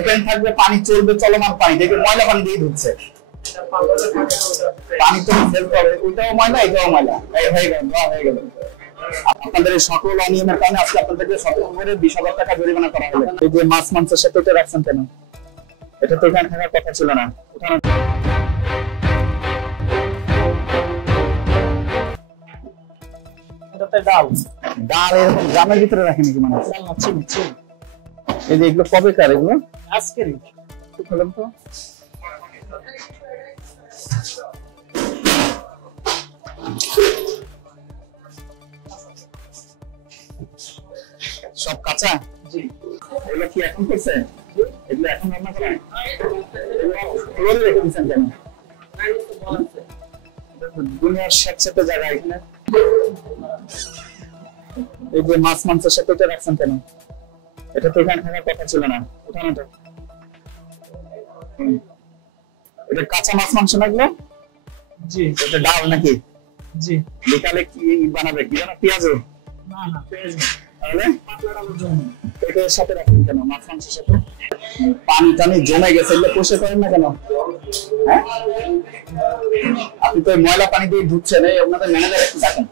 Open থাকবে, পানি চলবে, চলমান পানি দেখবে ময়লা পানি দিয়ে ধুচ্ছে। পানি তো ফেল করে, ওইটাও ময়লা এটাও ময়লা, হয়ে গেল হয়ে গেল। আপনাদের এই সকল অনিয়মের কারণে আজকে আপনাদেরকে সতর্ক করে 20,000 টাকা জরিমানা করা হলো। এই যে মাছ মাংসের সাথে এটা রাখছেন কেন? এটা তো এখানে থাকার কথা ছিল না। ডাল ডাল এরকম গ্রামের ভিতরে রাখেন নাকি মানুষ? এই যে এগুলো কবেকার? এগুলো আজকেরই। বলেন তো সব কাঁচা? জি। এগুলো কি এখন করছে? এগুলো এখন রান্না করা? এগুলো রেখে দিচ্ছেন কেন? দুনিয়ার স্যাঁতস্যাঁতে জায়গা এখানে। এই যে মাছ মাংসের সাথে এটা রাখছেন কেন? এটা তো এখানে থাকার কথা ছিল না। ওখানে তো এটা কাঁচা মাছ মাংস লাগলো। জি। এটা ডাল নাকি? জি। বিকালে কি বানাবে? কি জানো, পেঁয়াজ? না না, পেঁয়াজ না। তাহলে পাতলা ডালের জন্য এটার সাথে রাখেন কেন? মাছ মাংসের সাথে পানি টানি জমে গেছে, এগুলো পরিষ্কার করেন না কেন? হ্যাঁ, আপনি তো ময়লা পানি দিয়ে ধুচ্ছেন। এই আপনাদের ম্যানেজার একটু দেখেন,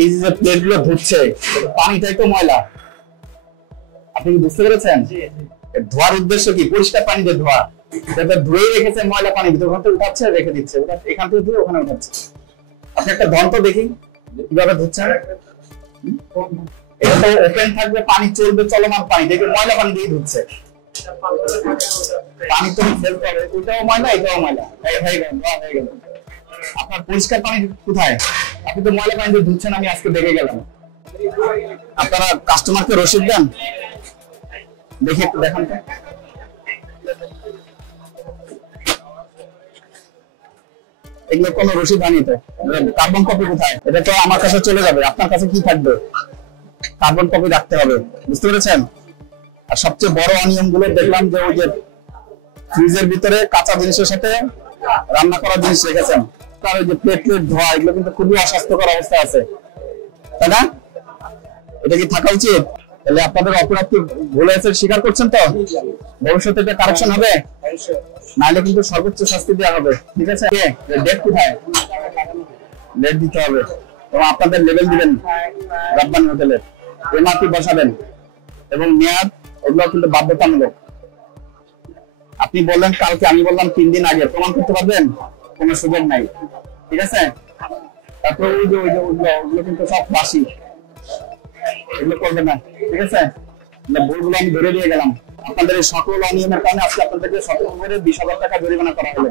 এই যে প্লেট গুলো ধুচ্ছে, পানিটাই তো ময়লা। আপনি কি বুঝতে পেরেছেন? ধোয়ার উদ্দেশ্য কি? পরিষ্কার পানি দিয়ে ধোয়া। ধুয়ে রেখেছে ময়লা পানি, ভিতর ঘন্টা উঠাচ্ছে, রেখে দিচ্ছে, এখান থেকে ধুয়ে ওখানে উঠাচ্ছে। আপনি একটা দন্ত দেখি কিভাবে ধুচ্ছেন। এটা তো ওপেন থাকবে, পানি চলবে, চলমান পানি দেখবে ময়লা পানি দিয়ে ধুচ্ছে। পানি তো ফেল করে, ওইটাও ময়লা এটাও ময়লা, হয়ে গেল হয়ে গেল। আপনার পরিষ্কার পানি কোথায়? আপনি তো ময়লা পানি দিয়ে ধুচ্ছেন, আমি আজকে দেখে গেলাম। আপনারা কাস্টমারকে রসিদ দেন, দেখে একটু দেখান তো। এগুলো কোনো রসিদ আনি তো? কার্বন কপি কোথায়? এটা তো আমার কাছে চলে যাবে, আপনার কাছে কি থাকবে? কার্বন কপি রাখতে হবে, বুঝতে পেরেছেন? আর সবচেয়ে বড় অনিয়ম গুলো দেখলাম যে ওই যে ফ্রিজের ভিতরে কাঁচা জিনিসের সাথে রান্না করা জিনিস রেখেছেন, তার ওই যে প্লেট ধোয়া, এগুলো কিন্তু খুবই অস্বাস্থ্যকর অবস্থা আছে, তাই না? এটা কি থাকা উচিত? তাহলে আপনাদের অপরাধ কি ভুল হয়েছে স্বীকার করছেন তো? ভবিষ্যতে এটা কারেকশন হবে, নাহলে কিন্তু সর্বোচ্চ শাস্তি দেওয়া হবে, ঠিক আছে? ডেট কোথায়? ডেট দিতে হবে এবং আপনাদের লেভেল দিবেন রাব্বানি হোটেলে, এমআরপি বসাবেন এবং মেয়াদ, ওগুলো কিন্তু বাধ্যতামূলক। আপনি বললেন কালকে, আমি বললাম 3 দিন আগে, প্রমাণ করতে পারবেন? কোনো সুযোগ নাই, ঠিক আছে? তারপর ওই যে ওগুলো কিন্তু সব বাসি, এগুলো করবে না, ঠিক আছে? ভুলগুলো আমি ধরে দিয়ে গেলাম। আপনাদের এই সকল অনিয়মের কারণে আজকে আপনাদেরকে সতর্ক করে 20,000 টাকা জরিমানা করা হলো।